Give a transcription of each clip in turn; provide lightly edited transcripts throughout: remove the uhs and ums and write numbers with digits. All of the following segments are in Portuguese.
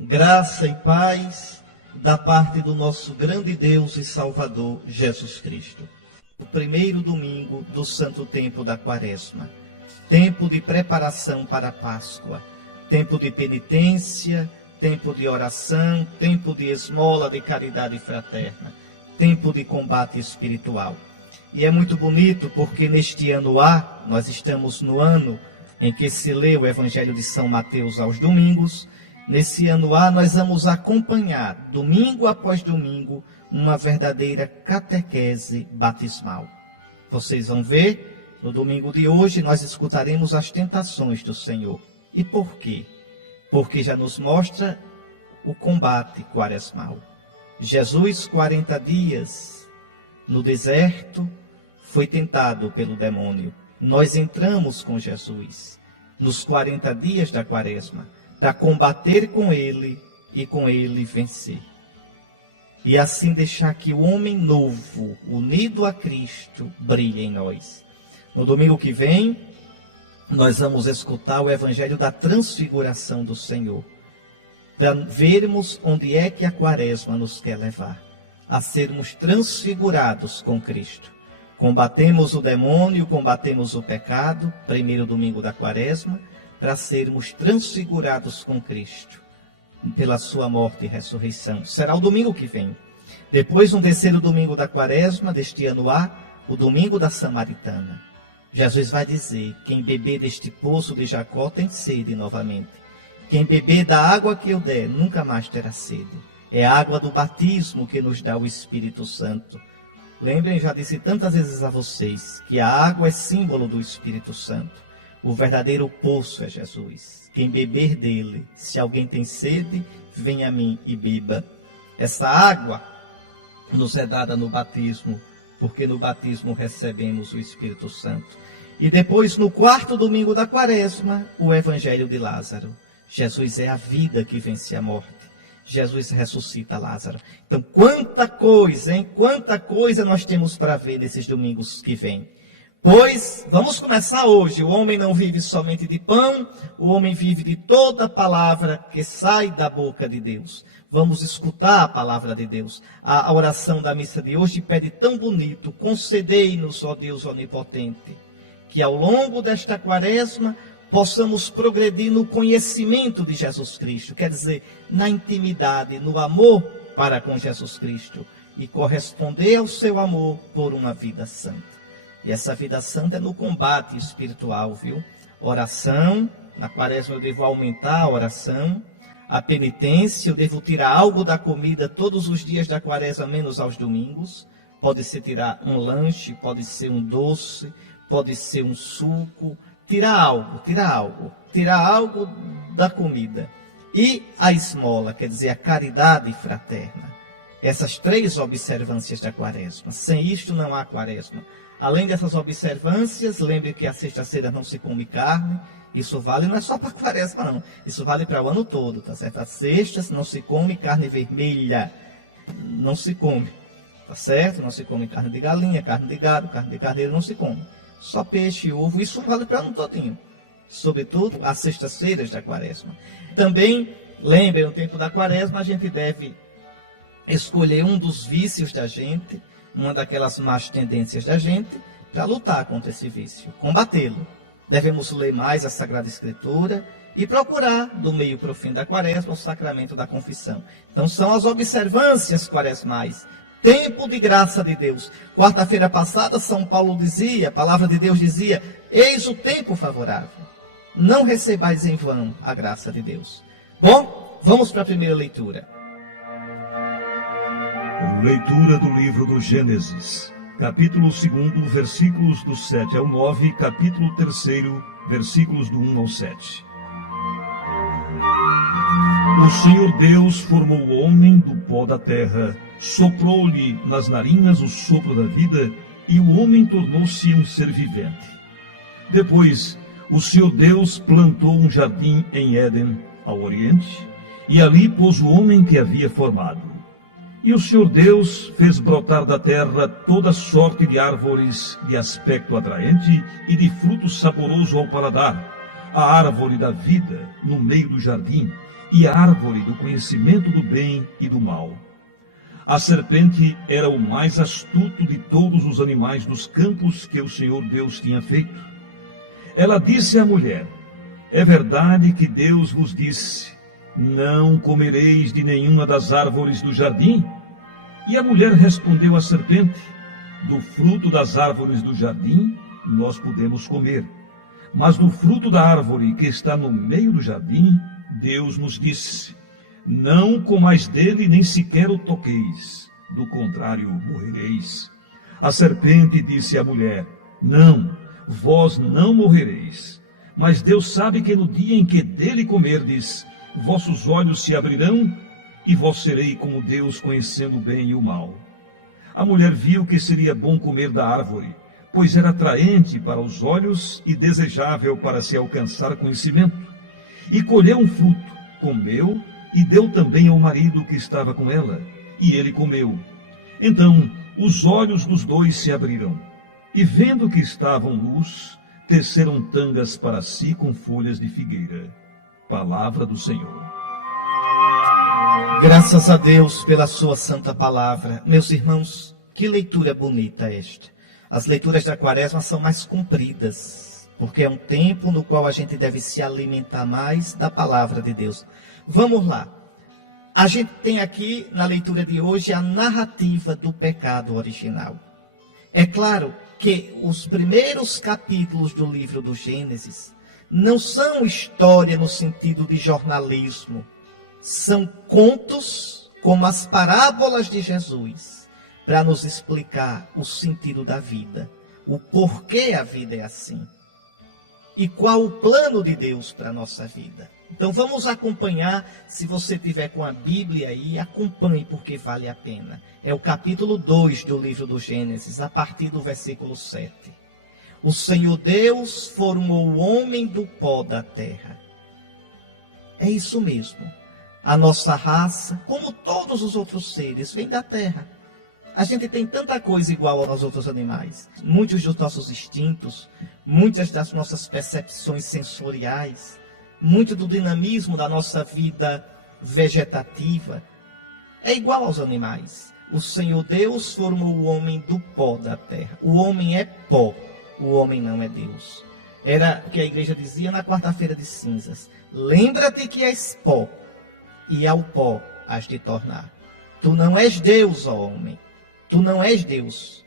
Graça e paz da parte do nosso grande Deus e Salvador, Jesus Cristo. O primeiro domingo do santo tempo da Quaresma, tempo de preparação para a Páscoa, tempo de penitência, tempo de oração, tempo de esmola, de caridade fraterna, tempo de combate espiritual. E é muito bonito porque neste ano A, nós estamos no ano em que se lê o Evangelho de São Mateus aos domingos. Nesse ano A, nós vamos acompanhar, domingo após domingo, uma verdadeira catequese batismal. Vocês vão ver, no domingo de hoje, nós escutaremos as tentações do Senhor. E por quê? Porque já nos mostra o combate quaresmal. Jesus, 40 dias no deserto, foi tentado pelo demônio. Nós entramos com Jesus nos 40 dias da Quaresma, para combater com ele e com ele vencer. E assim deixar que o homem novo, unido a Cristo, brilhe em nós. No domingo que vem, nós vamos escutar o Evangelho da Transfiguração do Senhor, para vermos onde é que a Quaresma nos quer levar, a sermos transfigurados com Cristo. Combatemos o demônio, combatemos o pecado, primeiro domingo da Quaresma, para sermos transfigurados com Cristo, pela sua morte e ressurreição. Será o domingo que vem. Depois, no terceiro domingo da Quaresma, deste ano A, o domingo da Samaritana. Jesus vai dizer: quem beber deste poço de Jacó tem sede novamente. Quem beber da água que eu der, nunca mais terá sede. É a água do batismo que nos dá o Espírito Santo. Lembrem, já disse tantas vezes a vocês, que a água é símbolo do Espírito Santo. O verdadeiro poço é Jesus. Quem beber dele, se alguém tem sede, venha a mim e beba. Essa água nos é dada no batismo, porque no batismo recebemos o Espírito Santo. E depois, no quarto domingo da Quaresma, o Evangelho de Lázaro. Jesus é a vida que vence a morte. Jesus ressuscita Lázaro. Então, quanta coisa, hein? Quanta coisa nós temos para ver nesses domingos que vêm. Pois, vamos começar hoje. O homem não vive somente de pão, o homem vive de toda palavra que sai da boca de Deus. Vamos escutar a palavra de Deus. A oração da missa de hoje pede tão bonito: concedei-nos, ó Deus onipotente, que ao longo desta Quaresma possamos progredir no conhecimento de Jesus Cristo, quer dizer, na intimidade, no amor para com Jesus Cristo, e corresponder ao seu amor por uma vida santa. E essa vida santa é no combate espiritual, viu? Oração, na Quaresma eu devo aumentar a oração. A penitência, eu devo tirar algo da comida todos os dias da Quaresma, menos aos domingos. Pode ser tirar um lanche, pode ser um doce, pode ser um suco. Tirar algo da comida. E a esmola, quer dizer, a caridade fraterna. Essas três observâncias da Quaresma. Sem isto não há Quaresma. Além dessas observâncias, lembre que a sexta-feira não se come carne. Isso vale não é só para a Quaresma, não. Isso vale para o ano todo, tá certo? Às sextas não se come carne vermelha. Não se come, tá certo? Não se come carne de galinha, carne de gado, carne de carneiro, não se come. Só peixe e ovo, isso vale para o ano todinho. Sobretudo às sextas-feiras da Quaresma. Também, lembrem, no tempo da Quaresma, a gente deve escolher um dos vícios da gente, uma daquelas más tendências da gente, para lutar contra esse vício, combatê-lo. Devemos ler mais a Sagrada Escritura e procurar, do meio para o fim da Quaresma, o sacramento da confissão. Então, são as observâncias quaresmais, tempo de graça de Deus. Quarta-feira passada, São Paulo dizia, a palavra de Deus dizia: eis o tempo favorável. Não recebais em vão a graça de Deus. Bom, vamos para a primeira leitura. Leitura do livro do Gênesis, capítulo 2, versículos do 7 ao 9, capítulo 3, versículos do 1 ao 7. O Senhor Deus formou o homem do pó da terra, soprou-lhe nas narinas o sopro da vida, e o homem tornou-se um ser vivente. Depois, o Senhor Deus plantou um jardim em Éden, ao oriente, e ali pôs o homem que havia formado. E o Senhor Deus fez brotar da terra toda sorte de árvores de aspecto atraente e de fruto saboroso ao paladar, a árvore da vida no meio do jardim, e a árvore do conhecimento do bem e do mal. A serpente era o mais astuto de todos os animais dos campos que o Senhor Deus tinha feito. Ela disse à mulher: é verdade que Deus vos disse: não comereis de nenhuma das árvores do jardim? E a mulher respondeu à serpente: do fruto das árvores do jardim nós podemos comer, mas do fruto da árvore que está no meio do jardim, Deus nos disse: não comais dele, nem sequer o toqueis, do contrário morrereis. A serpente disse à mulher: não, vós não morrereis, mas Deus sabe que no dia em que dele comerdes, vossos olhos se abrirão, e vós serei como Deus, conhecendo o bem e o mal. A mulher viu que seria bom comer da árvore, pois era atraente para os olhos e desejável para se alcançar conhecimento. E colheu um fruto, comeu, e deu também ao marido que estava com ela, e ele comeu. Então os olhos dos dois se abriram, e vendo que estavam nus, teceram tangas para si com folhas de figueira. Palavra do Senhor. Graças a Deus pela sua santa palavra. Meus irmãos, que leitura bonita esta. As leituras da Quaresma são mais compridas, porque é um tempo no qual a gente deve se alimentar mais da palavra de Deus. Vamos lá. A gente tem aqui na leitura de hoje a narrativa do pecado original. É claro que os primeiros capítulos do livro do Gênesis não são história no sentido de jornalismo. São contos como as parábolas de Jesus, para nos explicar o sentido da vida, o porquê a vida é assim e qual o plano de Deus para a nossa vida. Então vamos acompanhar, se você tiver com a Bíblia aí, acompanhe porque vale a pena. É o capítulo 2 do livro do Gênesis, a partir do versículo 7. O Senhor Deus formou o homem do pó da terra. É isso mesmo. A nossa raça, como todos os outros seres, vem da terra. A gente tem tanta coisa igual aos outros animais. Muitos dos nossos instintos, muitas das nossas percepções sensoriais, muito do dinamismo da nossa vida vegetativa é igual aos animais. O Senhor Deus formou o homem do pó da terra. O homem é pó, o homem não é Deus. Era o que a igreja dizia na quarta-feira de cinzas. Lembra-te que és pó, e ao pó has de tornar. Tu não és Deus, ó homem. Tu não és Deus.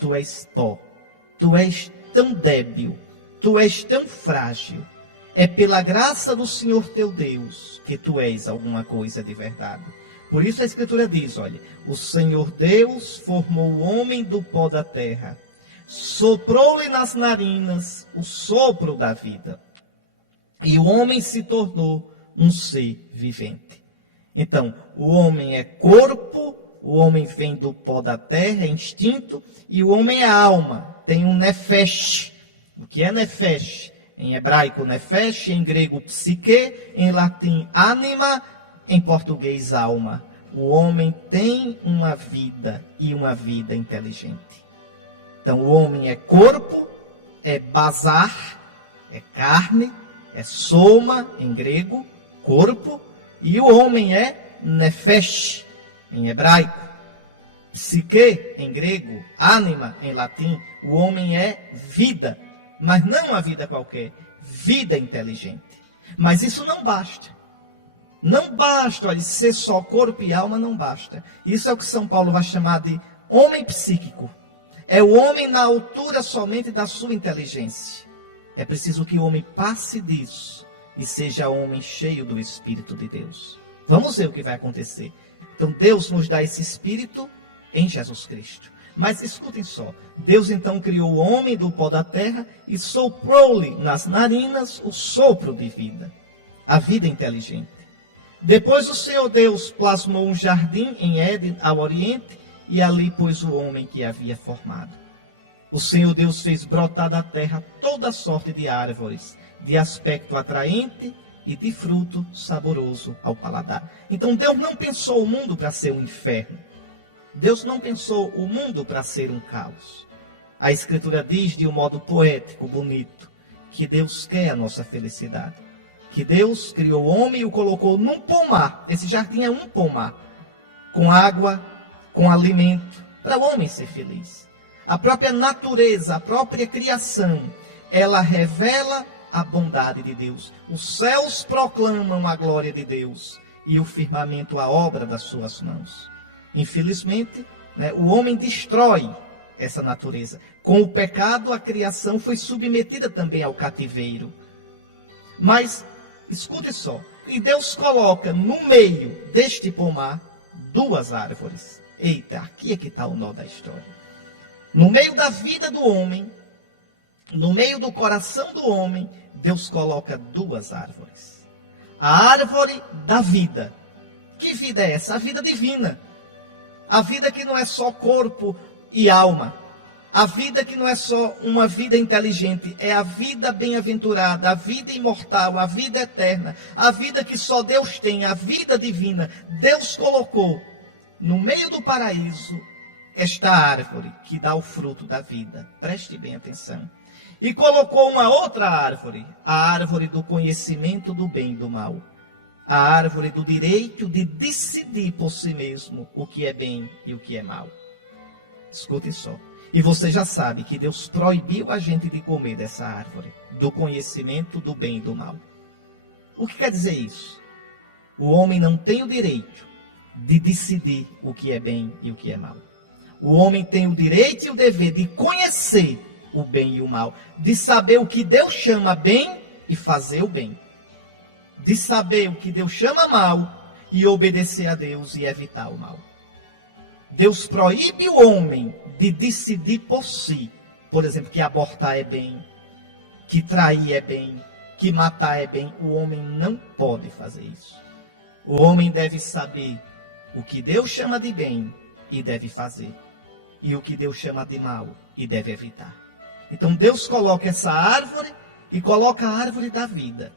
Tu és pó. Tu és tão débil. Tu és tão frágil. É pela graça do Senhor teu Deus que tu és alguma coisa de verdade. Por isso a Escritura diz, olha, o Senhor Deus formou o homem do pó da terra, soprou-lhe nas narinas o sopro da vida, e o homem se tornou um ser vivente. Então, o homem é corpo, o homem vem do pó da terra, é instinto, e o homem é alma, tem um nefesh. O que é nefesh? Em hebraico, nefesh, em grego, psique, em latim, ânima, em português, alma. O homem tem uma vida e uma vida inteligente. Então, o homem é corpo, é bazar, é carne, é soma, em grego, corpo, e o homem é nefesh, em hebraico, psique, em grego, ânima, em latim. O homem é vida. Mas não uma vida qualquer, vida inteligente. Mas isso não basta. Não basta, olha, ser só corpo e alma não basta. Isso é o que São Paulo vai chamar de homem psíquico. É o homem na altura somente da sua inteligência. É preciso que o homem passe disso e seja homem cheio do Espírito de Deus. Vamos ver o que vai acontecer. Então Deus nos dá esse Espírito em Jesus Cristo. Mas escutem só, Deus então criou o homem do pó da terra e soprou-lhe nas narinas o sopro de vida, a vida inteligente. Depois o Senhor Deus plasmou um jardim em Éden ao oriente e ali pôs o homem que havia formado. O Senhor Deus fez brotar da terra toda sorte de árvores, de aspecto atraente e de fruto saboroso ao paladar. Então Deus não pensou o mundo para ser um inferno. Deus não pensou o mundo para ser um caos. A Escritura diz de um modo poético, bonito, que Deus quer a nossa felicidade, que Deus criou o homem e o colocou num pomar. Esse jardim é um pomar, com água, com alimento, para o homem ser feliz. A própria natureza, a própria criação, ela revela a bondade de Deus. Os céus proclamam a glória de Deus e o firmamento a obra das suas mãos. Infelizmente, o homem destrói essa natureza. Com o pecado, a criação foi submetida também ao cativeiro. Mas, escute só, e Deus coloca no meio deste pomar 2 árvores. Eita, aqui é que está o nó da história. No meio da vida do homem, no meio do coração do homem, Deus coloca 2 árvores. A árvore da vida. Que vida é essa? A vida divina. A vida que não é só corpo e alma. A vida que não é só uma vida inteligente, é a vida bem-aventurada, a vida imortal, a vida eterna, a vida que só Deus tem, a vida divina. Deus colocou no meio do paraíso esta árvore que dá o fruto da vida. Preste bem atenção. E colocou uma outra árvore, a árvore do conhecimento do bem e do mal. A árvore do direito de decidir por si mesmo o que é bem e o que é mal. Escute só. E você já sabe que Deus proibiu a gente de comer dessa árvore, do conhecimento do bem e do mal. O que quer dizer isso? O homem não tem o direito de decidir o que é bem e o que é mal. O homem tem o direito e o dever de conhecer o bem e o mal, de saber o que Deus chama bem e fazer o bem, de saber o que Deus chama mal e obedecer a Deus e evitar o mal. Deus proíbe o homem de decidir por si, por exemplo, que abortar é bem, que trair é bem, que matar é bem. O homem não pode fazer isso. O homem deve saber o que Deus chama de bem e deve fazer, e o que Deus chama de mal e deve evitar. Então Deus coloca essa árvore e coloca a árvore da vida.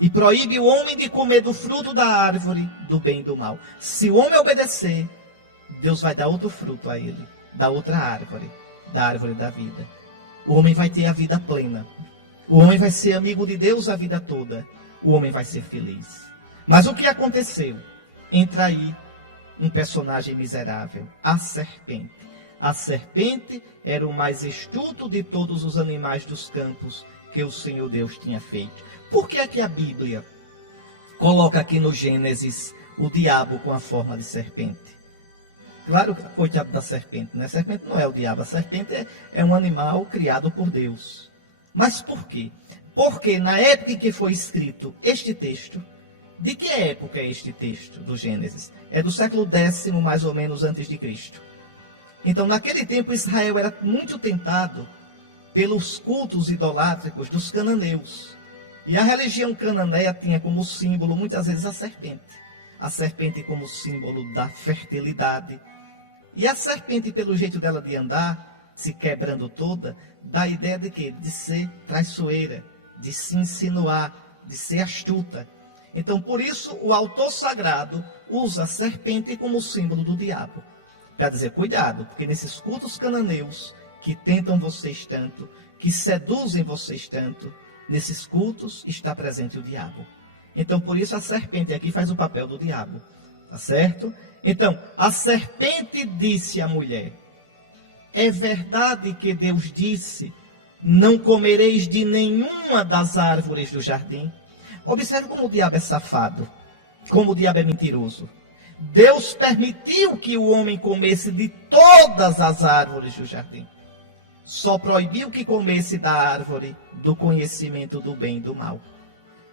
E proíbe o homem de comer do fruto da árvore do bem e do mal. Se o homem obedecer, Deus vai dar outro fruto a ele, da outra árvore, da árvore da vida. O homem vai ter a vida plena. O homem vai ser amigo de Deus a vida toda. O homem vai ser feliz. Mas o que aconteceu? Entra aí um personagem miserável, a serpente. A serpente era o mais astuto de todos os animais dos campos que o Senhor Deus tinha feito. Por que é que a Bíblia coloca aqui no Gênesis o diabo com a forma de serpente? Claro que foi o diabo da serpente, né? A serpente não é o diabo, a serpente é um animal criado por Deus. Mas por quê? Porque na época em que foi escrito este texto, de que época é este texto do Gênesis? É do século X, mais ou menos, antes de Cristo. Então, naquele tempo, Israel era muito tentado pelos cultos idolátricos dos cananeus. E a religião cananeia tinha como símbolo, muitas vezes, a serpente. A serpente como símbolo da fertilidade. E a serpente, pelo jeito dela de andar, se quebrando toda, dá a ideia de quê? De ser traiçoeira, de se insinuar, de ser astuta. Então, por isso, o autor sagrado usa a serpente como símbolo do diabo. Quer dizer, cuidado, porque nesses cultos cananeus que tentam vocês tanto, que seduzem vocês tanto, nesses cultos está presente o diabo. Então, por isso a serpente aqui faz o papel do diabo. Tá certo? Então, a serpente disse à mulher: é verdade que Deus disse, não comereis de nenhuma das árvores do jardim? Observe como o diabo é safado, como o diabo é mentiroso. Deus permitiu que o homem comesse de todas as árvores do jardim. Só proibiu que comesse da árvore do conhecimento do bem e do mal.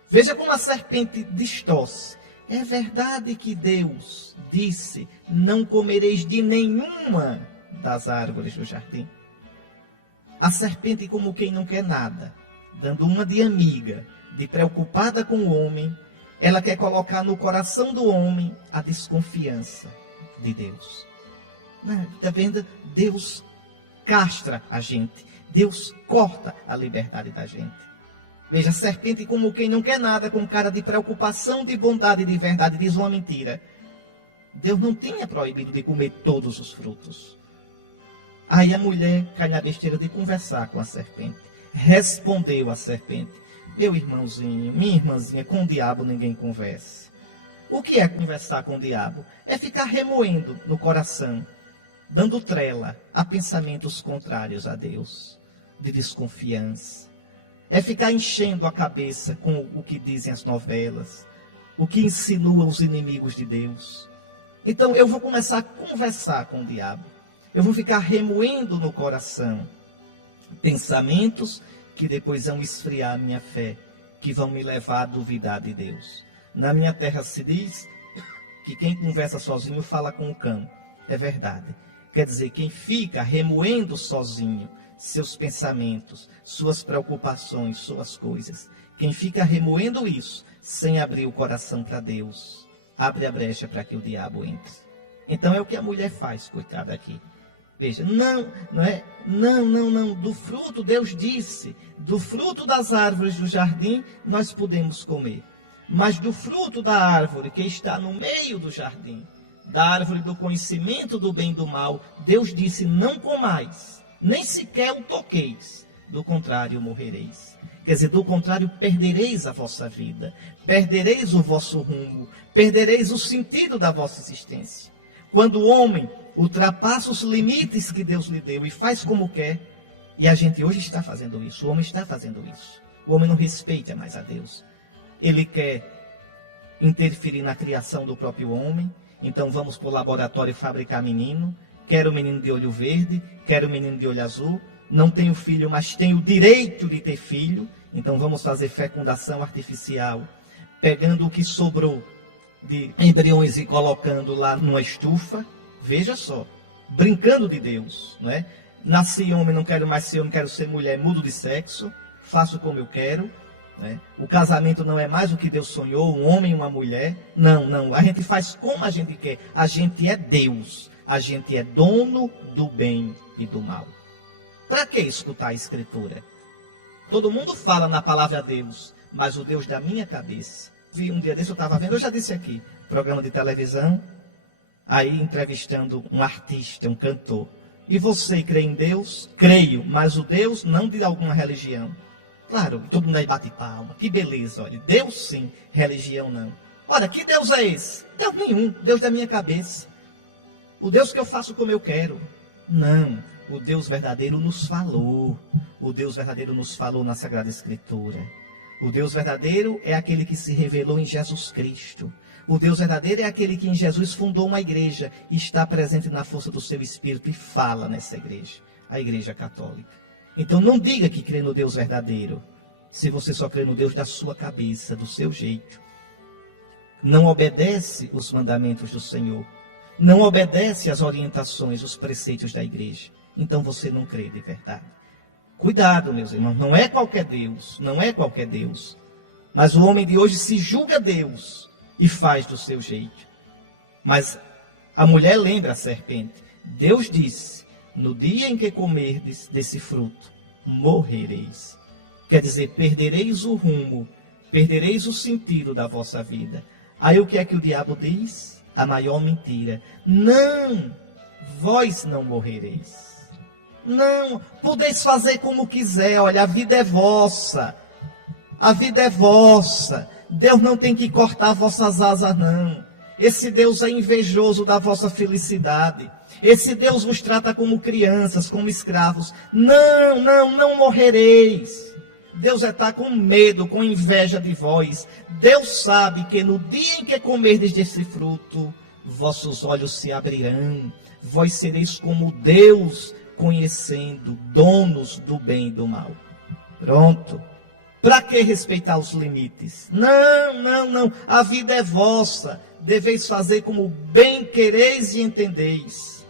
Veja como a serpente distorce. É verdade que Deus disse, não comereis de nenhuma das árvores do jardim. A serpente, como quem não quer nada, dando uma de amiga, de preocupada com o homem, ela quer colocar no coração do homem a desconfiança de Deus. Está vendo? Deus castra a gente. Deus corta a liberdade da gente. Veja, a serpente, como quem não quer nada, com cara de preocupação, de bondade e de verdade, diz uma mentira. Deus não tinha proibido de comer todos os frutos. Aí a mulher cai na besteira de conversar com a serpente. Respondeu a serpente: Meu irmãozinho, minha irmãzinha, com o diabo ninguém conversa. O que é conversar com o diabo? É ficar remoendo no coração, dando trela a pensamentos contrários a Deus, de desconfiança. É ficar enchendo a cabeça com o que dizem as novelas, o que insinuam os inimigos de Deus. Então eu vou começar a conversar com o diabo. Eu vou ficar remoendo no coração pensamentos que depois vão esfriar a minha fé, que vão me levar a duvidar de Deus. Na minha terra se diz que quem conversa sozinho fala com o cão. É verdade. Quer dizer, quem fica remoendo sozinho seus pensamentos, suas preocupações, suas coisas, quem fica remoendo isso, sem abrir o coração para Deus, abre a brecha para que o diabo entre. Então é o que a mulher faz, coitada aqui. Veja, não, do fruto, Deus disse, do fruto das árvores do jardim nós podemos comer. Mas do fruto da árvore que está no meio do jardim, da árvore do conhecimento do bem e do mal, Deus disse, não comais, nem sequer o toqueis, do contrário morrereis. Quer dizer, do contrário perdereis a vossa vida, perdereis o vosso rumo, perdereis o sentido da vossa existência. Quando o homem ultrapassa os limites que Deus lhe deu e faz como quer, e a gente hoje está fazendo isso, o homem está fazendo isso. O homem não respeita mais a Deus. Ele quer interferir na criação do próprio homem, então vamos para o laboratório fabricar menino, quero o menino de olho verde, quero o menino de olho azul, não tenho filho, mas tenho o direito de ter filho, então vamos fazer fecundação artificial, pegando o que sobrou de embriões e colocando lá numa estufa. Veja só, brincando de Deus, não é? Nasci homem, não quero mais ser homem, quero ser mulher, mudo de sexo, faço como eu quero, né? O casamento não é mais o que Deus sonhou, um homem e uma mulher. Não, a gente faz como a gente quer. A gente é Deus, a gente é dono do bem e do mal. Para que escutar a Escritura? Todo mundo fala na palavra Deus, mas o Deus da minha cabeça. Vi um dia desse, eu estava vendo, eu já disse aqui, programa de televisão, aí entrevistando um artista, um cantor. E você crê em Deus? Creio, mas o Deus não de alguma religião. Claro, todo mundo aí bate palma, que beleza, olha, Deus sim, religião não. Ora, que Deus é esse? Deus nenhum, Deus da minha cabeça. O Deus que eu faço como eu quero. Não, o Deus verdadeiro nos falou. O Deus verdadeiro nos falou na Sagrada Escritura. O Deus verdadeiro é aquele que se revelou em Jesus Cristo. O Deus verdadeiro é aquele que em Jesus fundou uma igreja e está presente na força do seu Espírito e fala nessa igreja, a Igreja Católica. Então não diga que crê no Deus verdadeiro, se você só crê no Deus da sua cabeça, do seu jeito. Não obedece os mandamentos do Senhor, não obedece às orientações, os preceitos da igreja. Então você não crê de verdade. Cuidado, meus irmãos, não é qualquer Deus, não é qualquer Deus. Mas o homem de hoje se julga Deus e faz do seu jeito. Mas a mulher lembra a serpente. Deus disse, no dia em que comerdes desse fruto, morrereis. Quer dizer, perdereis o rumo, perdereis o sentido da vossa vida. Aí o que é que o diabo diz? A maior mentira. Não, vós não morrereis. Não, podeis fazer como quiser, olha, a vida é vossa. A vida é vossa. Deus não tem que cortar vossas asas, não. Esse Deus é invejoso da vossa felicidade. Esse Deus vos trata como crianças, como escravos. Não morrereis. Deus está com medo, com inveja de vós. Deus sabe que no dia em que comerdes desse fruto, vossos olhos se abrirão. Vós sereis como Deus, conhecendo, donos do bem e do mal. Pronto. Para que respeitar os limites? Não. A vida é vossa. Deveis fazer como bem quereis e entendeis.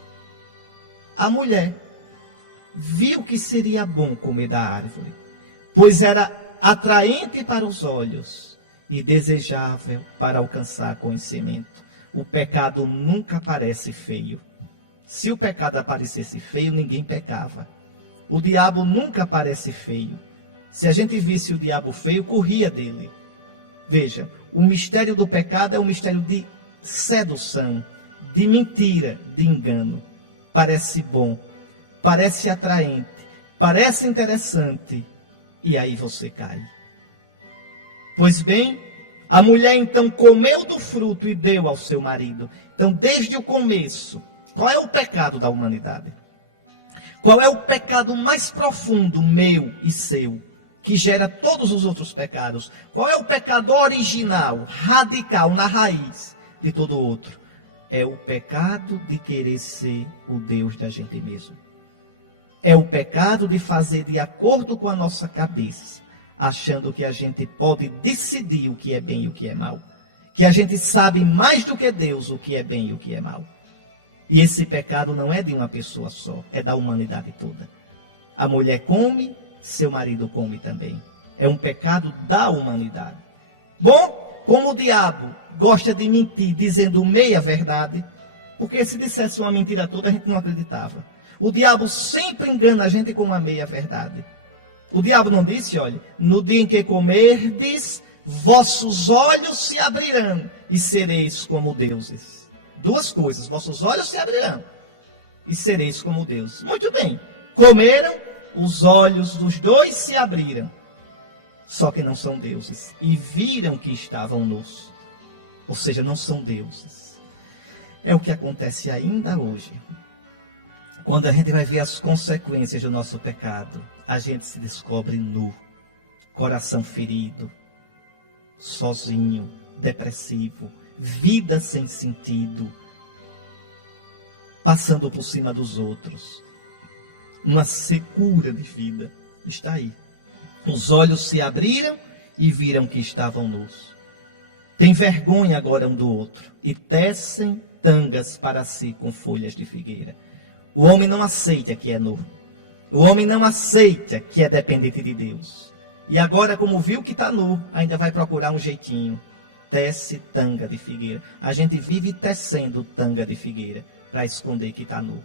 A mulher viu que seria bom comer da árvore, pois era atraente para os olhos e desejável para alcançar conhecimento. O pecado nunca parece feio. Se o pecado aparecesse feio, ninguém pecava. O diabo nunca parece feio. Se a gente visse o diabo feio, corria dele. Veja, o mistério do pecado é um mistério de sedução, de mentira, de engano. Parece bom, parece atraente, parece interessante, e aí você cai. Pois bem, a mulher então comeu do fruto e deu ao seu marido. Então, desde o começo, qual é o pecado da humanidade? Qual é o pecado mais profundo, meu e seu, que gera todos os outros pecados? Qual é o pecado original, radical, na raiz de todo outro? É o pecado de querer ser o Deus da gente mesmo. É o pecado de fazer de acordo com a nossa cabeça, achando que a gente pode decidir o que é bem e o que é mal. Que a gente sabe mais do que Deus o que é bem e o que é mal. E esse pecado não é de uma pessoa só, é da humanidade toda. A mulher come, seu marido come também. É um pecado da humanidade. Bom, como o diabo gosta de mentir dizendo meia verdade, porque se dissesse uma mentira toda a gente não acreditava. O diabo sempre engana a gente com uma meia verdade. O diabo não disse, olha, no dia em que comerdes, vossos olhos se abrirão e sereis como deuses. Duas coisas, vossos olhos se abrirão e sereis como Deus. Muito bem, comeram, os olhos dos dois se abriram, só que não são deuses, e viram que estavam nus, ou seja, não são deuses. É o que acontece ainda hoje. Quando a gente vai ver as consequências do nosso pecado, a gente se descobre nu, coração ferido, sozinho, depressivo, vida sem sentido, passando por cima dos outros. Uma secura de vida está aí. Os olhos se abriram e viram que estavam nus. Tem vergonha agora um do outro e tecem tangas para si com folhas de figueira. O homem não aceita que é nu. O homem não aceita que é dependente de Deus. E agora, como viu que está nu, ainda vai procurar um jeitinho. Tece tanga de figueira. A gente vive tecendo tanga de figueira para esconder que está nu.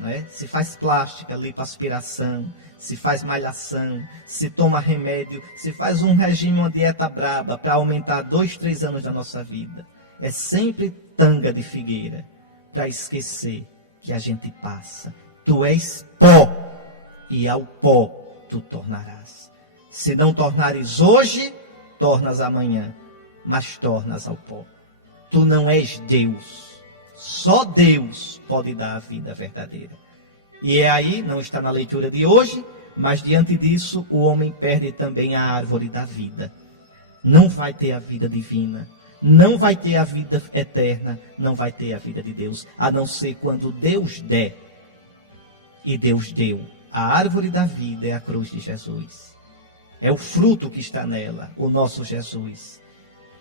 Não é? Se faz plástica, lipoaspiração, se faz malhação, se toma remédio, se faz um regime, uma dieta braba para aumentar 2, 3 anos da nossa vida. É sempre tanga de figueira para esquecer que a gente passa. Tu és pó e ao pó tu tornarás. Se não tornares hoje, tornas amanhã, mas tornas ao pó. Tu não és Deus. Só Deus pode dar a vida verdadeira. E é aí, não está na leitura de hoje, mas diante disso, o homem perde também a árvore da vida. Não vai ter a vida divina. Não vai ter a vida eterna. Não vai ter a vida de Deus. A não ser quando Deus der. E Deus deu. A árvore da vida é a cruz de Jesus. É o fruto que está nela, o nosso Jesus,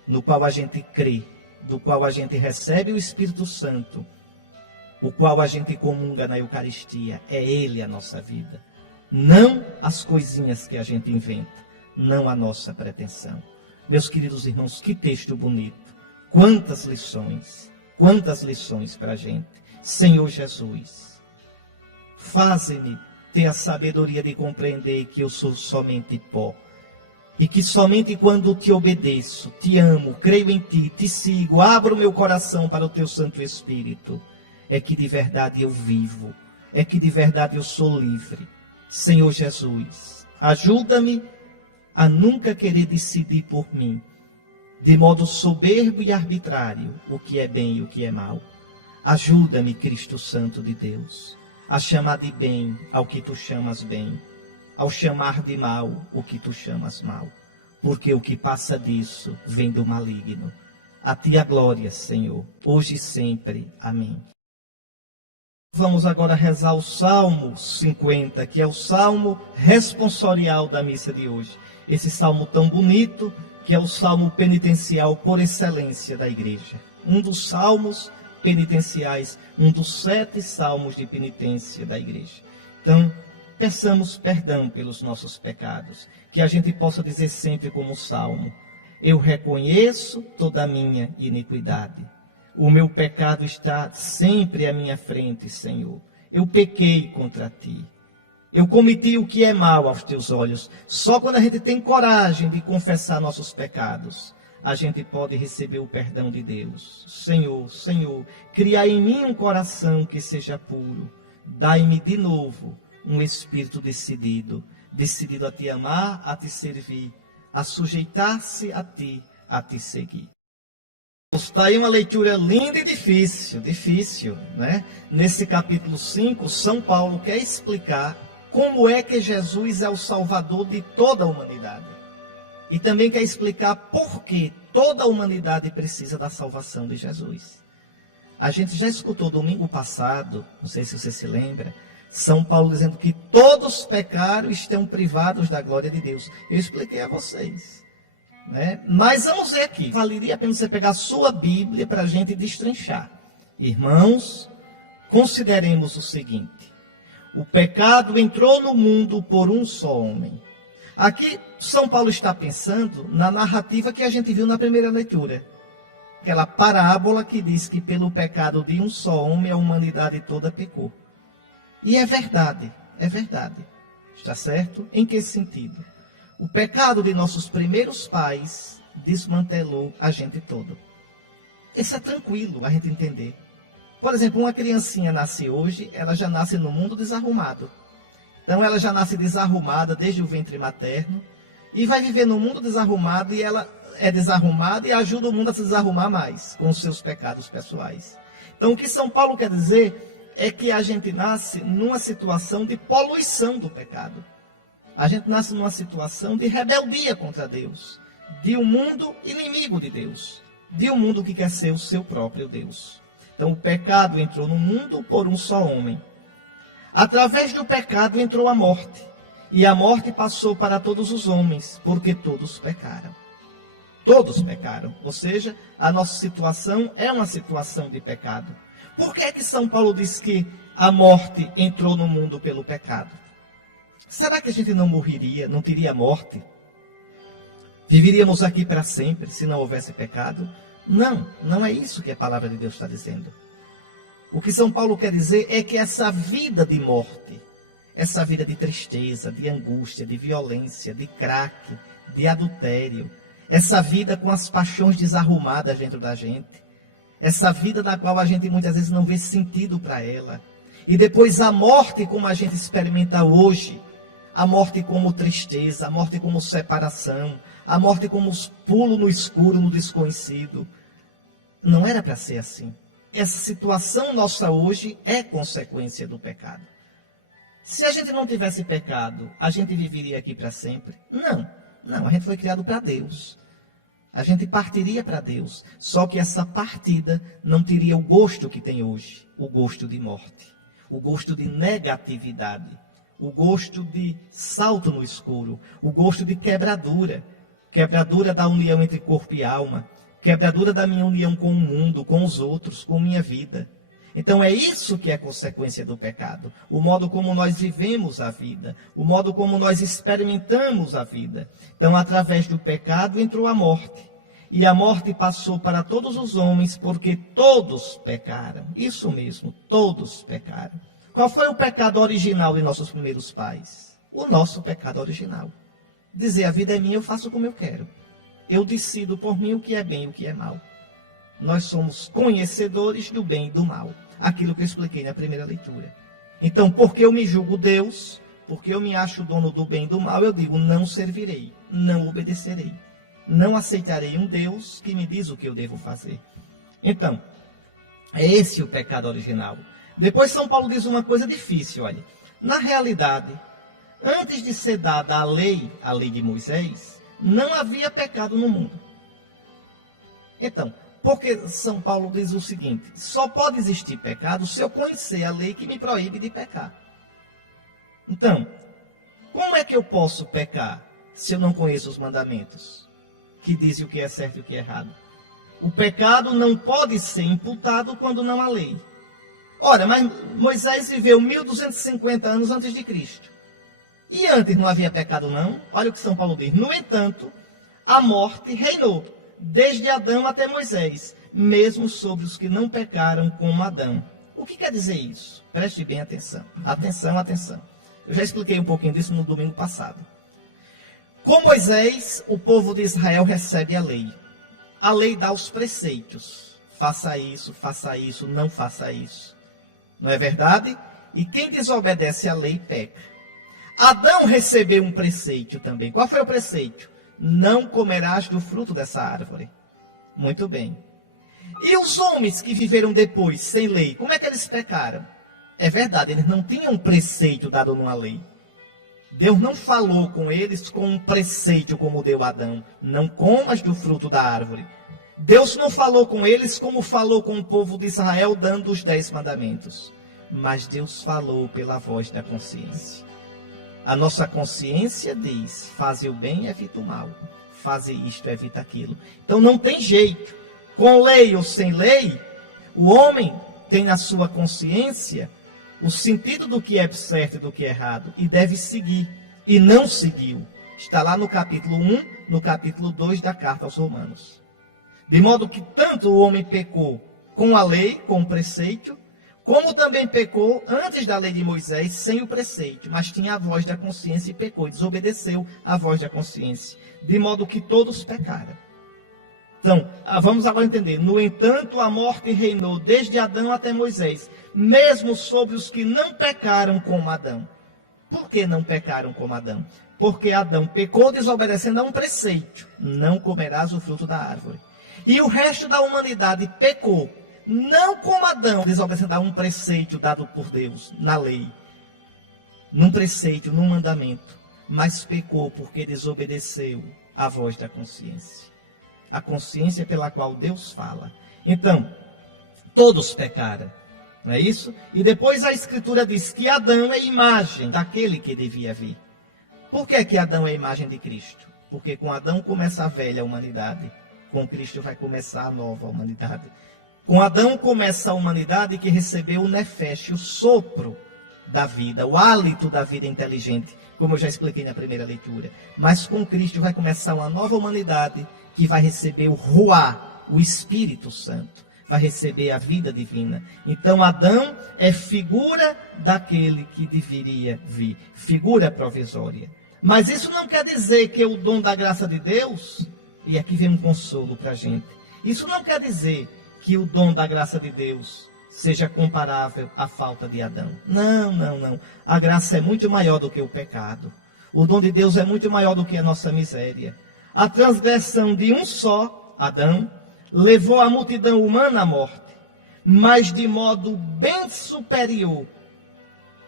no qual a gente crê, do qual a gente recebe o Espírito Santo, o qual a gente comunga na Eucaristia. É Ele a nossa vida. Não as coisinhas que a gente inventa, não a nossa pretensão. Meus queridos irmãos, que texto bonito. Quantas lições para a gente. Senhor Jesus, faze-me ter a sabedoria de compreender que eu sou somente pó. E que somente quando te obedeço, te amo, creio em ti, te sigo, abro meu coração para o teu Santo Espírito, é que de verdade eu vivo, é que de verdade eu sou livre. Senhor Jesus, ajuda-me a nunca querer decidir por mim, de modo soberbo e arbitrário, o que é bem e o que é mal. Ajuda-me, Cristo Santo de Deus, a chamar de bem ao que tu chamas bem, ao chamar de mal o que tu chamas mal, porque o que passa disso vem do maligno. A ti a glória, Senhor, hoje e sempre. Amém. Vamos agora rezar o Salmo 50, que é o salmo responsorial da missa de hoje. Esse salmo tão bonito, que é o salmo penitencial por excelência da igreja. Um dos salmos penitenciais, um dos 7 salmos de penitência da igreja. Então, peçamos perdão pelos nossos pecados, que a gente possa dizer sempre como salmo: eu reconheço toda a minha iniquidade. O meu pecado está sempre à minha frente, Senhor. Eu pequei contra ti. Eu cometi o que é mal aos teus olhos. Só quando a gente tem coragem de confessar nossos pecados, a gente pode receber o perdão de Deus. Senhor, Senhor, cria em mim um coração que seja puro. Dai-me de novo um espírito decidido a te amar, a te servir, a sujeitar-se a te seguir. Está aí uma leitura linda e difícil, né? Nesse capítulo 5, São Paulo quer explicar como é que Jesus é o Salvador de toda a humanidade. E também quer explicar por que toda a humanidade precisa da salvação de Jesus. A gente já escutou domingo passado, não sei se você se lembra, São Paulo dizendo que todos pecaram e estão privados da glória de Deus. Eu expliquei a vocês, né? Mas vamos ver aqui. Valeria a pena você pegar a sua Bíblia para a gente destrinchar. Irmãos, consideremos o seguinte. O pecado entrou no mundo por um só homem. Aqui, São Paulo está pensando na narrativa que a gente viu na primeira leitura. Aquela parábola que diz que pelo pecado de um só homem a humanidade toda pecou. E é verdade. Está certo? Em que sentido? O pecado de nossos primeiros pais desmantelou a gente toda. Isso é tranquilo a gente entender. Por exemplo, uma criancinha nasce hoje, ela já nasce no mundo desarrumado. Então ela já nasce desarrumada desde o ventre materno e vai viver no mundo desarrumado e ela é desarrumada e ajuda o mundo a se desarrumar mais com os seus pecados pessoais. Então o que São Paulo quer dizer é que a gente nasce numa situação de poluição do pecado. A gente nasce numa situação de rebeldia contra Deus, de um mundo inimigo de Deus, de um mundo que quer ser o seu próprio Deus. Então o pecado entrou no mundo por um só homem. Através do pecado entrou a morte, e a morte passou para todos os homens, porque todos pecaram. Todos pecaram, ou seja, a nossa situação é uma situação de pecado. Por que é que São Paulo diz que a morte entrou no mundo pelo pecado? Será que a gente não morreria, não teria morte? Viveríamos aqui para sempre se não houvesse pecado? Não, não é isso que a palavra de Deus está dizendo. O que São Paulo quer dizer é que essa vida de morte, essa vida de tristeza, de angústia, de violência, de crack, de adultério, essa vida com as paixões desarrumadas dentro da gente, essa vida na qual a gente muitas vezes não vê sentido para ela, e depois a morte como a gente experimenta hoje, a morte como tristeza, a morte como separação, a morte como pulo no escuro, no desconhecido, não era para ser assim. Essa situação nossa hoje é consequência do pecado. Se a gente não tivesse pecado, a gente viveria aqui para sempre? Não, a gente foi criado para Deus. A gente partiria para Deus. Só que essa partida não teria o gosto que tem hoje. O gosto de morte. O gosto de negatividade. O gosto de salto no escuro. O gosto de quebradura. Quebradura da união entre corpo e alma. Quebradura da minha união com o mundo, com os outros, com minha vida. Então é isso que é consequência do pecado. O modo como nós vivemos a vida. O modo como nós experimentamos a vida. Então através do pecado entrou a morte. E a morte passou para todos os homens porque todos pecaram. Isso mesmo, todos pecaram. Qual foi o pecado original de nossos primeiros pais? O nosso pecado original. Dizer a vida é minha, eu faço como eu quero. Eu decido por mim o que é bem e o que é mal. Nós somos conhecedores do bem e do mal. Aquilo que eu expliquei na primeira leitura. Então, porque eu me julgo Deus, porque eu me acho dono do bem e do mal, eu digo, não servirei, não obedecerei. Não aceitarei um Deus que me diz o que eu devo fazer. Então, é esse o pecado original. Depois São Paulo diz uma coisa difícil, olha. Na realidade, antes de ser dada a lei de Moisés, não havia pecado no mundo. Então, porque São Paulo diz o seguinte, só pode existir pecado se eu conhecer a lei que me proíbe de pecar. Então, como é que eu posso pecar se eu não conheço os mandamentos que dizem o que é certo e o que é errado? O pecado não pode ser imputado quando não há lei. Ora, mas Moisés viveu 1250 anos antes de Cristo. E antes não havia pecado não? Olha o que São Paulo diz. No entanto, a morte reinou, desde Adão até Moisés, mesmo sobre os que não pecaram como Adão. O que quer dizer isso? Preste bem atenção. Atenção. Eu já expliquei um pouquinho disso no domingo passado. Com Moisés, o povo de Israel recebe a lei. A lei dá os preceitos. Faça isso, não faça isso. Não é verdade? E quem desobedece à lei peca. Adão recebeu um preceito também. Qual foi o preceito? não comerás do fruto dessa árvore. Muito bem. E os homens que viveram depois, sem lei, como é que eles pecaram? É verdade, eles não tinham um preceito dado numa lei. Deus não falou com eles com um preceito como deu a Adão. Não comas do fruto da árvore. Deus não falou com eles como falou com o povo de Israel, dando os 10 mandamentos. Mas Deus falou pela voz da consciência. A nossa consciência diz, faze o bem, evita o mal. Faze isto, evita aquilo. Então não tem jeito. Com lei ou sem lei, o homem tem na sua consciência o sentido do que é certo e do que é errado, e deve seguir, e não seguiu. Está lá no capítulo 1, no capítulo 2 da carta aos Romanos. De modo que tanto o homem pecou com a lei, com o preceito, como também pecou antes da lei de Moisés, sem o preceito, mas tinha a voz da consciência e pecou, e desobedeceu a voz da consciência. De modo que todos pecaram. Então, vamos agora entender. No entanto, a morte reinou desde Adão até Moisés, mesmo sobre os que não pecaram como Adão. Por que não pecaram como Adão? Porque Adão pecou desobedecendo a um preceito. Não comerás o fruto da árvore. E o resto da humanidade pecou. Não como Adão, desobedecendo a um preceito dado por Deus, na lei. Num preceito, num mandamento. Mas pecou porque desobedeceu a voz da consciência. A consciência pela qual Deus fala. Então, todos pecaram. Não é isso? E depois a Escritura diz que Adão é imagem daquele que devia vir. Por que que Adão é imagem de Cristo? Porque com Adão começa a velha humanidade. Com Cristo vai começar a nova humanidade. Com Adão começa a humanidade que recebeu o nefesh, o sopro da vida, o hálito da vida inteligente, como eu já expliquei na primeira leitura. Mas com Cristo vai começar uma nova humanidade que vai receber o Ruá, o Espírito Santo. Vai receber a vida divina. Então Adão é figura daquele que deveria vir. Figura provisória. Mas isso não quer dizer que o dom da graça de Deus, e aqui vem um consolo para a gente. Isso não quer dizer que o dom da graça de Deus seja comparável à falta de Adão. Não, não, não. A graça é muito maior do que o pecado. O dom de Deus é muito maior do que a nossa miséria. A transgressão de um só, Adão, levou a multidão humana à morte, mas de modo bem superior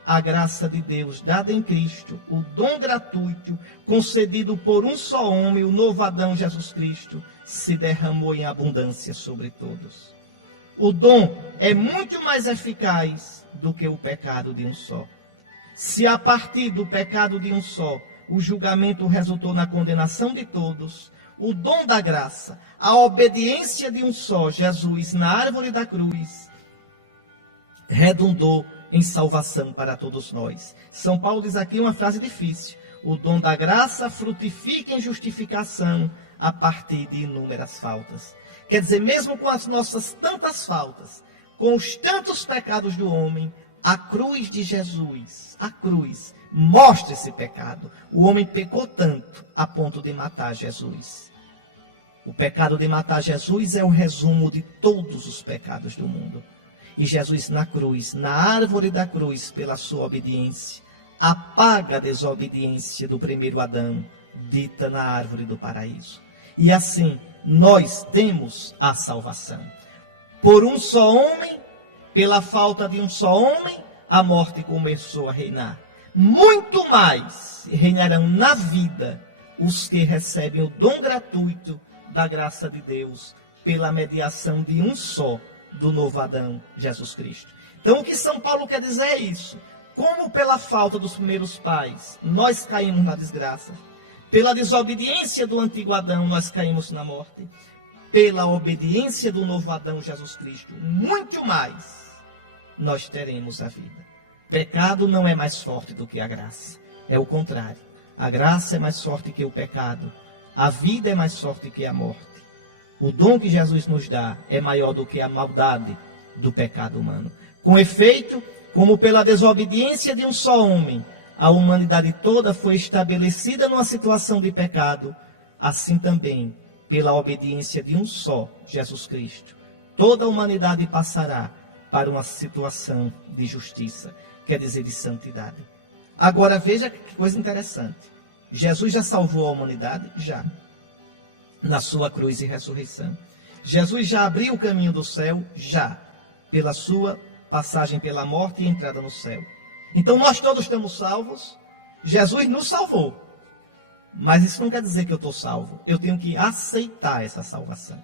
à graça de Deus dada em Cristo, o dom gratuito concedido por um só homem, o novo Adão, Jesus Cristo, se derramou em abundância sobre todos. O dom é muito mais eficaz do que o pecado de um só. Se a partir do pecado de um só, o julgamento resultou na condenação de todos, o dom da graça, a obediência de um só, Jesus, na árvore da cruz, redundou em salvação para todos nós. São Paulo diz aqui uma frase difícil. O dom da graça frutifica em justificação a partir de inúmeras faltas. Quer dizer, mesmo com as nossas tantas faltas, com os tantos pecados do homem, a cruz de Jesus, a cruz, mostra esse pecado. O homem pecou tanto a ponto de matar Jesus. O pecado de matar Jesus é o resumo de todos os pecados do mundo. E Jesus na cruz, na árvore da cruz, pela sua obediência, apaga a desobediência do primeiro Adão, dita na árvore do paraíso. E assim, nós temos a salvação. Por um só homem, pela falta de um só homem, a morte começou a reinar. Muito mais reinarão na vida os que recebem o dom gratuito da graça de Deus pela mediação de um só, do novo Adão, Jesus Cristo. Então o que São Paulo quer dizer é isso. Como pela falta dos primeiros pais, nós caímos na desgraça. Pela desobediência do antigo Adão, nós caímos na morte. Pela obediência do novo Adão, Jesus Cristo, muito mais, nós teremos a vida. Pecado não é mais forte do que a graça. É o contrário. A graça é mais forte que o pecado. A vida é mais forte que a morte. O dom que Jesus nos dá é maior do que a maldade do pecado humano. Com efeito, como pela desobediência de um só homem, a humanidade toda foi estabelecida numa situação de pecado, assim também, pela obediência de um só, Jesus Cristo, toda a humanidade passará para uma situação de justiça, quer dizer, de santidade. Agora veja que coisa interessante. Jesus já salvou a humanidade? Já. Na sua cruz e ressurreição. Jesus já abriu o caminho do céu? Já. Pela sua passagem pela morte e entrada no céu. Então nós todos estamos salvos. Jesus nos salvou. Mas isso não quer dizer que eu estou salvo. Eu tenho que aceitar essa salvação.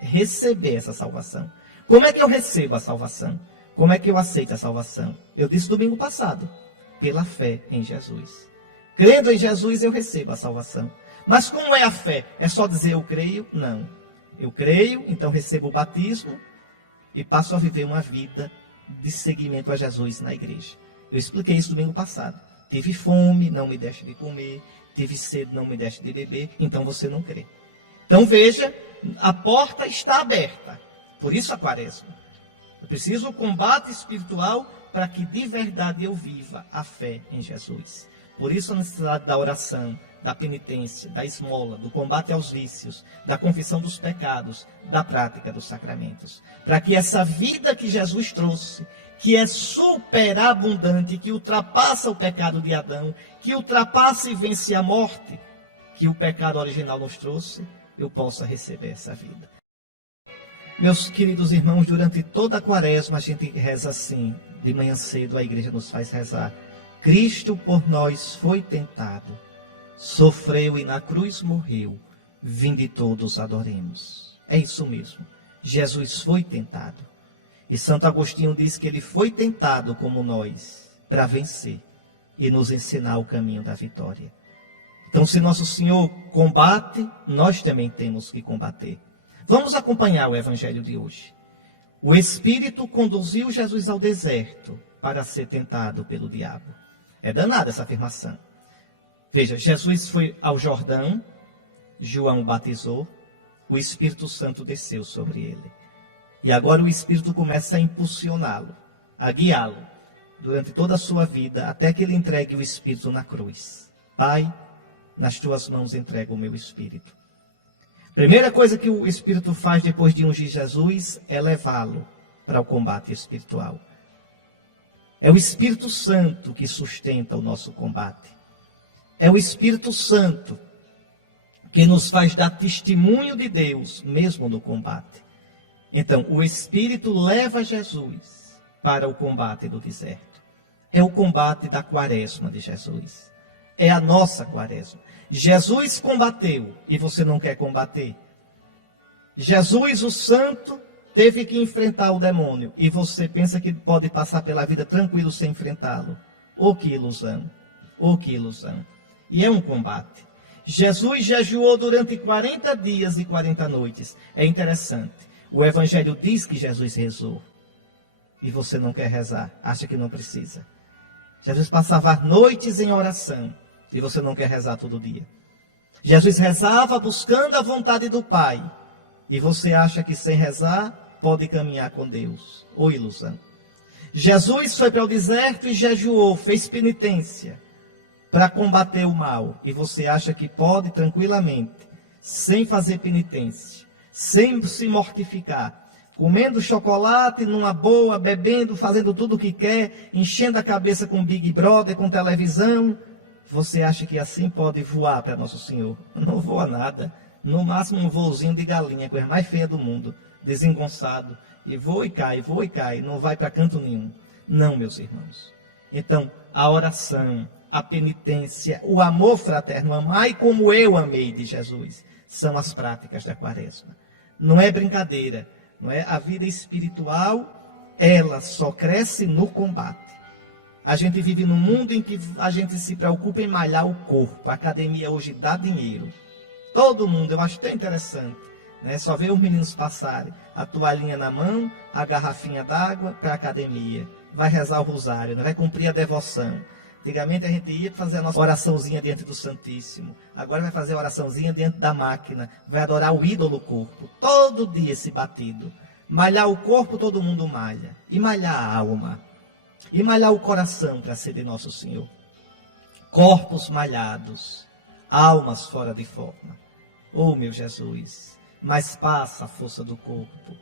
Receber essa salvação. Como é que eu recebo a salvação? Como é que eu aceito a salvação? Eu disse domingo passado. Pela fé em Jesus. Crendo em Jesus, eu recebo a salvação. Mas como é a fé? É só dizer eu creio? Não. Eu creio, então recebo o batismo e passo a viver uma vida de seguimento a Jesus na igreja. Eu expliquei isso domingo passado. Tive fome, não me deixe de comer. Tive sede, não me deixe de beber. Então você não crê. Então veja, a porta está aberta. Por isso a quaresma. Eu preciso do combate espiritual para que de verdade eu viva a fé em Jesus. Por isso a necessidade da oração, da penitência, da esmola, do combate aos vícios, da confissão dos pecados, da prática dos sacramentos. Para que essa vida que Jesus trouxe, que é superabundante, que ultrapassa o pecado de Adão, que ultrapassa e vence a morte, que o pecado original nos trouxe, eu possa receber essa vida. Meus queridos irmãos, durante toda a quaresma a gente reza assim, de manhã cedo a igreja nos faz rezar. Cristo por nós foi tentado, sofreu e na cruz morreu, vinde todos adoremos. É isso mesmo, Jesus foi tentado. E Santo Agostinho diz que ele foi tentado como nós, para vencer e nos ensinar o caminho da vitória. Então, se Nosso Senhor combate, nós também temos que combater. Vamos acompanhar o evangelho de hoje. O Espírito conduziu Jesus ao deserto para ser tentado pelo diabo. É danada essa afirmação. Veja, Jesus foi ao Jordão, João o batizou, o Espírito Santo desceu sobre ele. E agora o Espírito começa a impulsioná-lo, a guiá-lo, durante toda a sua vida, até que ele entregue o Espírito na cruz. Pai, nas tuas mãos entrego o meu Espírito. Primeira coisa que o Espírito faz depois de ungir Jesus é levá-lo para o combate espiritual. É o Espírito Santo que sustenta o nosso combate. É o Espírito Santo que nos faz dar testemunho de Deus, mesmo no combate. Então, o Espírito leva Jesus para o combate do deserto. É o combate da quaresma de Jesus. É a nossa quaresma. Jesus combateu e você não quer combater. Jesus, o Santo, teve que enfrentar o demônio e você pensa que pode passar pela vida tranquilo sem enfrentá-lo. Oh, que ilusão! Oh, que ilusão! E é um combate. Jesus jejuou durante 40 dias e 40 noites. É interessante. O Evangelho diz que Jesus rezou. E você não quer rezar, acha que não precisa. Jesus passava noites em oração. E você não quer rezar todo dia. Jesus rezava buscando a vontade do Pai. E você acha que sem rezar pode caminhar com Deus. Ou ilusão. Jesus foi para o deserto e jejuou, fez penitência para combater o mal. E você acha que pode tranquilamente, sem fazer penitência, sem se mortificar, comendo chocolate numa boa, bebendo, fazendo tudo o que quer, enchendo a cabeça com Big Brother, com televisão. Você acha que assim pode voar para Nosso Senhor? Não voa nada. No máximo um voozinho de galinha, a coisa mais feia do mundo, desengonçado. E voa e cai, não vai para canto nenhum. Não, meus irmãos. Então, a oração, a penitência, o amor fraterno, amai como eu amei de Jesus, são as práticas da quaresma. Não é brincadeira, não é? A vida espiritual, ela só cresce no combate. A gente vive num mundo em que a gente se preocupa em malhar o corpo. A academia hoje dá dinheiro. Todo mundo, eu acho tão interessante, né? Só ver os meninos passarem, a toalhinha na mão, a garrafinha d'água para a academia. Vai rezar o rosário, né? Vai cumprir a devoção. Antigamente a gente ia fazer a nossa oraçãozinha diante do Santíssimo. Agora vai fazer a oraçãozinha diante da máquina. Vai adorar o ídolo corpo. Todo dia esse batido. Malhar o corpo todo mundo malha. E malhar a alma. E malhar o coração para ser de Nosso Senhor. Corpos malhados, almas fora de forma. Oh, meu Jesus, mas passa a força do corpo,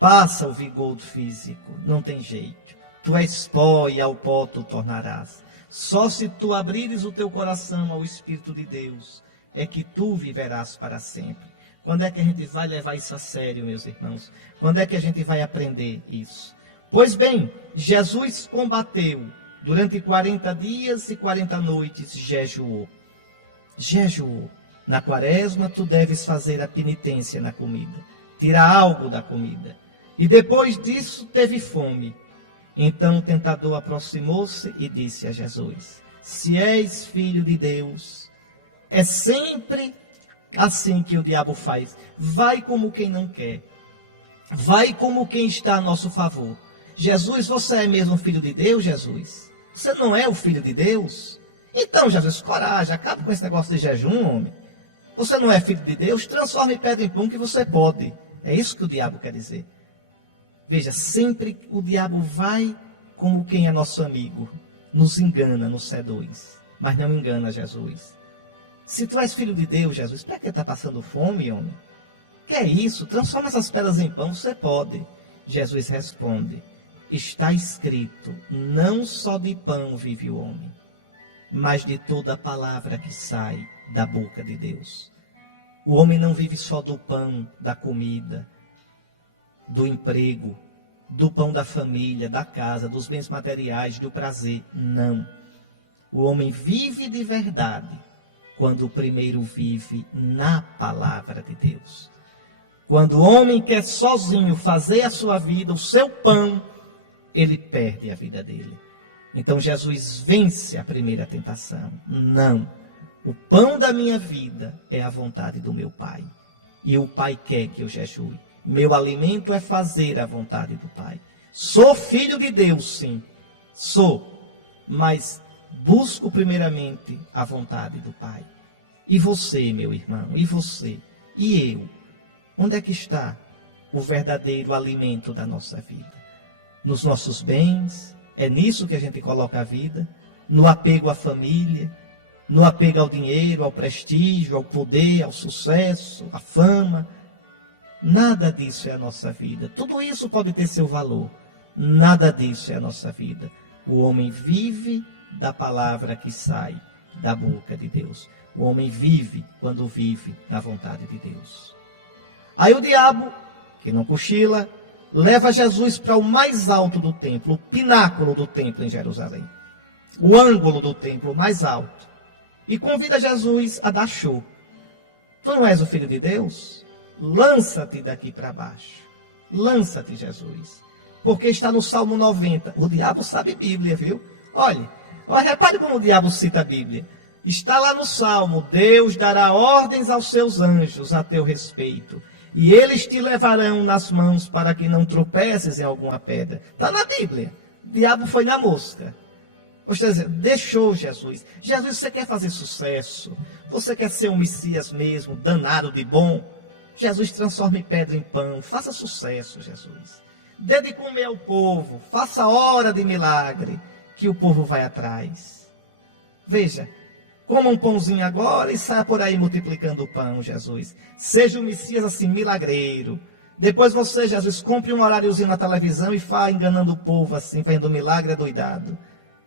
passa o vigor do físico, não tem jeito. Tu és pó e ao pó tu tornarás. Só se tu abrires o teu coração ao Espírito de Deus, é que tu viverás para sempre. Quando é que a gente vai levar isso a sério, meus irmãos? Quando é que a gente vai aprender isso? Pois bem, Jesus combateu durante 40 dias e 40 noites, jejuou. Jejuou. Na quaresma, tu deves fazer a penitência na comida, tirar algo da comida. E depois disso, teve fome. Então o tentador aproximou-se e disse a Jesus: se és filho de Deus, é sempre assim que o diabo faz. Vai como quem não quer. Vai como quem está a nosso favor. Jesus, você é mesmo filho de Deus, Jesus? Você não é o filho de Deus? Então, Jesus, coragem, acaba com esse negócio de jejum, homem. Você não é filho de Deus? Transforme pedra em pão que você pode. É isso que o diabo quer dizer. Veja, sempre o diabo vai como quem é nosso amigo. Nos engana, nos seduz. Mas não engana Jesus. Se tu és filho de Deus, Jesus, para que está passando fome, homem? Que é isso? Transforma essas pedras em pão, você pode. Jesus responde: está escrito, não só de pão vive o homem, mas de toda a palavra que sai da boca de Deus. O homem não vive só do pão, da comida, do emprego, do pão da família, da casa, dos bens materiais, do prazer. Não. O homem vive de verdade quando primeiro vive na palavra de Deus. Quando o homem quer sozinho fazer a sua vida, o seu pão, ele perde a vida dele. Então Jesus vence a primeira tentação. Não. O pão da minha vida é a vontade do meu Pai. E o Pai quer que eu jejue. Meu alimento é fazer a vontade do Pai. Sou filho de Deus, sim. Sou. Mas busco primeiramente a vontade do Pai. E você, meu irmão? E você? E eu? Onde é que está o verdadeiro alimento da nossa vida? Nos nossos bens? É nisso que a gente coloca a vida? No apego à família? No apego ao dinheiro, ao prestígio, ao poder, ao sucesso, à fama? Nada disso é a nossa vida. Tudo isso pode ter seu valor. Nada disso é a nossa vida. O homem vive da palavra que sai da boca de Deus. O homem vive quando vive na vontade de Deus. Aí o diabo, que não cochila, leva Jesus para o mais alto do templo, o pináculo do templo em Jerusalém. O ângulo do templo mais alto. E convida Jesus a dar show. Tu não és o Filho de Deus? Lança-te daqui para baixo. Lança-te, Jesus. Porque está no Salmo 90. O diabo sabe Bíblia, viu? Olha, repare como o diabo cita a Bíblia. Está lá no Salmo: Deus dará ordens aos seus anjos a teu respeito, e eles te levarão nas mãos para que não tropeces em alguma pedra. Está na Bíblia. O diabo foi na mosca. Ou seja, deixou Jesus. Jesus, você quer fazer sucesso? Você quer ser um Messias mesmo, danado de bom? Jesus, transforme pedra em pão. Faça sucesso, Jesus. Dê de comer ao povo. Faça hora de milagre, que o povo vai atrás. Veja, coma um pãozinho agora e saia por aí multiplicando o pão, Jesus. Seja um Messias assim, milagreiro. Depois você, Jesus, compre um horáriozinho na televisão e vá enganando o povo assim, fazendo milagre doidado.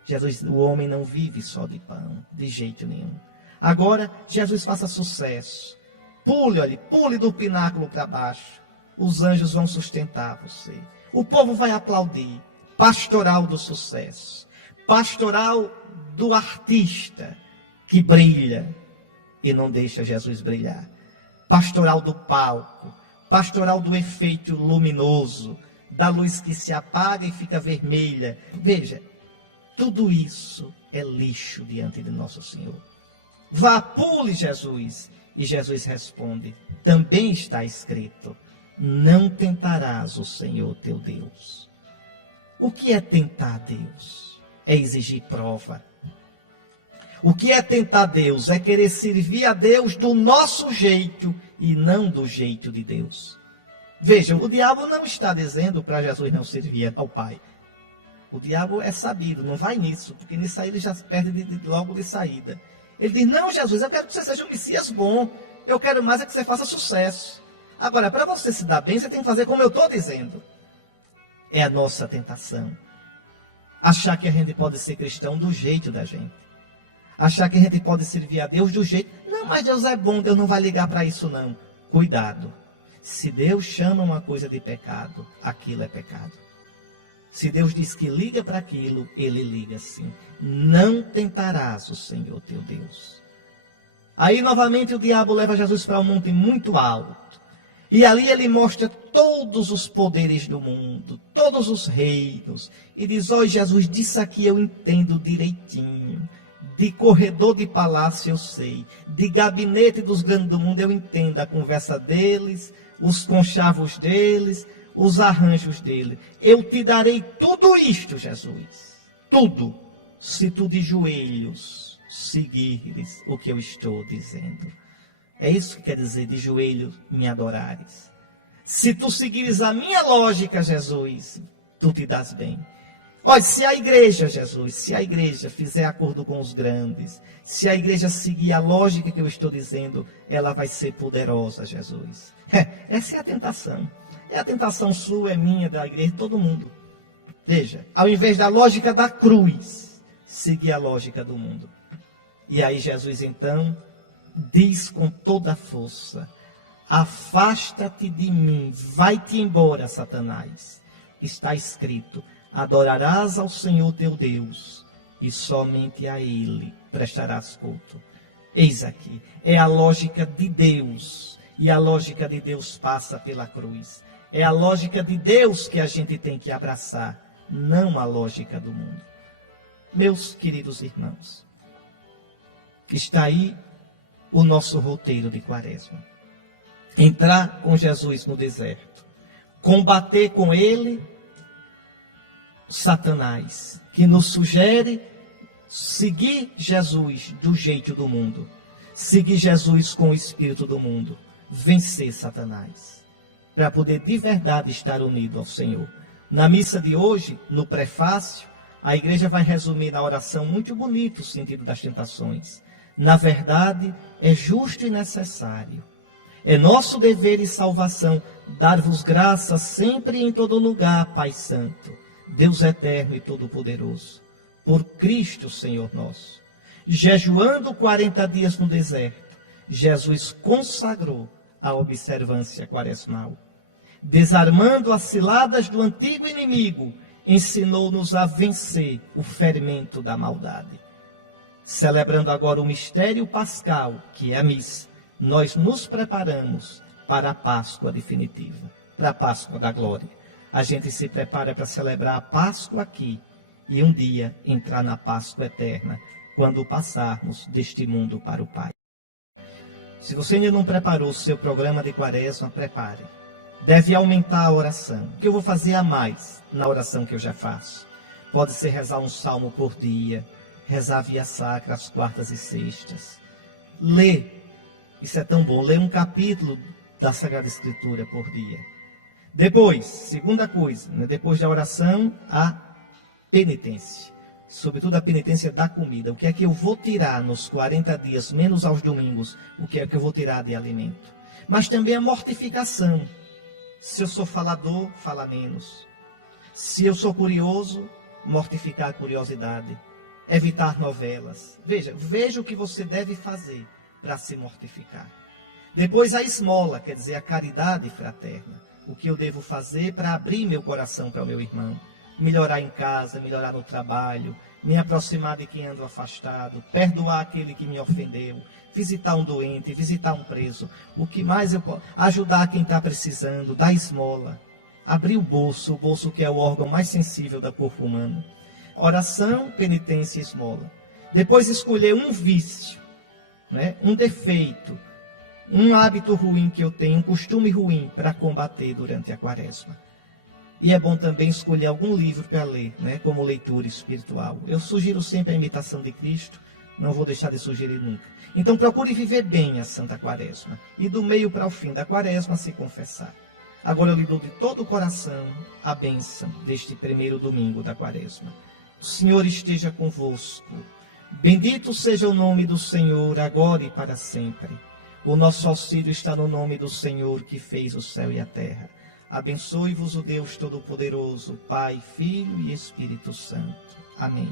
Jesus, o homem não vive só de pão, de jeito nenhum. Agora, Jesus, faça sucesso. Pule do pináculo para baixo. Os anjos vão sustentar você. O povo vai aplaudir. Pastoral do sucesso. Pastoral do artista que brilha e não deixa Jesus brilhar. Pastoral do palco. Pastoral do efeito luminoso. Da luz que se apaga e fica vermelha. Veja. Tudo isso é lixo diante de nosso Senhor. Vá, pule, Jesus. E Jesus responde: também está escrito, não tentarás o Senhor teu Deus. O que é tentar Deus? É exigir prova. O que é tentar Deus? É querer servir a Deus do nosso jeito e não do jeito de Deus. Vejam, o diabo não está dizendo para Jesus não servir ao Pai. O diabo é sabido, não vai nisso, porque nisso aí ele já perde logo de saída. Ele diz: não, Jesus, eu quero que você seja um Messias bom. Eu quero mais é que você faça sucesso. Agora, para você se dar bem, você tem que fazer como eu estou dizendo. É a nossa tentação. Achar que a gente pode ser cristão do jeito da gente. Achar que a gente pode servir a Deus do jeito... Não, mas Deus é bom, Deus não vai ligar para isso não. Cuidado. Se Deus chama uma coisa de pecado, aquilo é pecado. Se Deus diz que liga para aquilo, Ele liga sim. Não tentarás o Senhor teu Deus. Aí novamente o diabo leva Jesus para um monte muito alto. E ali ele mostra todos os poderes do mundo, todos os reinos. E diz, ó Jesus, disso aqui eu entendo direitinho. De corredor de palácio eu sei. De gabinete dos grandes do mundo eu entendo a conversa deles, os conchavos deles, os arranjos dele. Eu te darei tudo isto, Jesus. Tudo. Se tu de joelhos seguires o que eu estou dizendo. É isso que quer dizer, de joelhos me adorares. Se tu seguires a minha lógica, Jesus, tu te dás bem. Olha, se a igreja, Jesus, se a igreja fizer acordo com os grandes, se a igreja seguir a lógica que eu estou dizendo, ela vai ser poderosa, Jesus. Essa é a tentação. É a tentação sua, é minha, da igreja, de todo mundo. Veja, ao invés da lógica da cruz, seguir a lógica do mundo. E aí Jesus então diz com toda a força, afasta-te de mim, vai-te embora, Satanás. Está escrito, adorarás ao Senhor teu Deus, e somente a Ele prestarás culto. Eis aqui, é a lógica de Deus, e a lógica de Deus passa pela cruz. É a lógica de Deus que a gente tem que abraçar, não a lógica do mundo. Meus queridos irmãos, está aí o nosso roteiro de Quaresma. Entrar com Jesus no deserto, combater com Ele Satanás, que nos sugere seguir Jesus do jeito do mundo, seguir Jesus com o espírito do mundo, vencer Satanás, para poder de verdade estar unido ao Senhor. Na missa de hoje, no prefácio, a igreja vai resumir na oração muito bonito o sentido das tentações. Na verdade, é justo e necessário. É nosso dever e salvação dar-vos graça sempre e em todo lugar, Pai Santo, Deus eterno e todo-poderoso, por Cristo, Senhor nosso. Jejuando 40 dias no deserto, Jesus consagrou a observância quaresmal. Desarmando as ciladas do antigo inimigo, ensinou-nos a vencer o fermento da maldade. Celebrando agora o mistério pascal, que é a missa, nós nos preparamos para a Páscoa definitiva, para a Páscoa da glória. A gente se prepara para celebrar a Páscoa aqui e um dia entrar na Páscoa eterna, quando passarmos deste mundo para o Pai. Se você ainda não preparou o seu programa de Quaresma, prepare. Deve aumentar a oração. O que eu vou fazer a mais na oração que eu já faço? Pode ser rezar um salmo por dia, rezar via sacra às quartas e sextas. Ler, isso é tão bom, ler um capítulo da Sagrada Escritura por dia. Depois, segunda coisa, depois da oração, a penitência. Sobretudo a penitência da comida. O que é que eu vou tirar nos 40 dias, menos aos domingos? O que é que eu vou tirar de alimento? Mas também a mortificação. Se eu sou falador, falar menos. Se eu sou curioso, mortificar a curiosidade. Evitar novelas. Veja o que você deve fazer para se mortificar. Depois a esmola, quer dizer, a caridade fraterna. O que eu devo fazer para abrir meu coração para o meu irmão. Melhorar em casa, melhorar no trabalho, me aproximar de quem anda afastado, perdoar aquele que me ofendeu, visitar um doente, visitar um preso. O que mais eu posso? Ajudar quem está precisando, dar esmola. Abrir o bolso que é o órgão mais sensível do corpo humano. Oração, penitência e esmola. Depois escolher um vício, um defeito, um hábito ruim que eu tenho, um costume ruim para combater durante a Quaresma. E é bom também escolher algum livro para ler, como leitura espiritual. Eu sugiro sempre a imitação de Cristo, não vou deixar de sugerir nunca. Então procure viver bem a Santa Quaresma. E do meio para o fim da Quaresma se confessar. Agora eu lhe dou de todo o coração a bênção deste primeiro domingo da Quaresma. O Senhor esteja convosco. Bendito seja o nome do Senhor, agora e para sempre. O nosso auxílio está no nome do Senhor que fez o céu e a terra. Abençoe-vos o Deus Todo-Poderoso, Pai, Filho e Espírito Santo. Amém.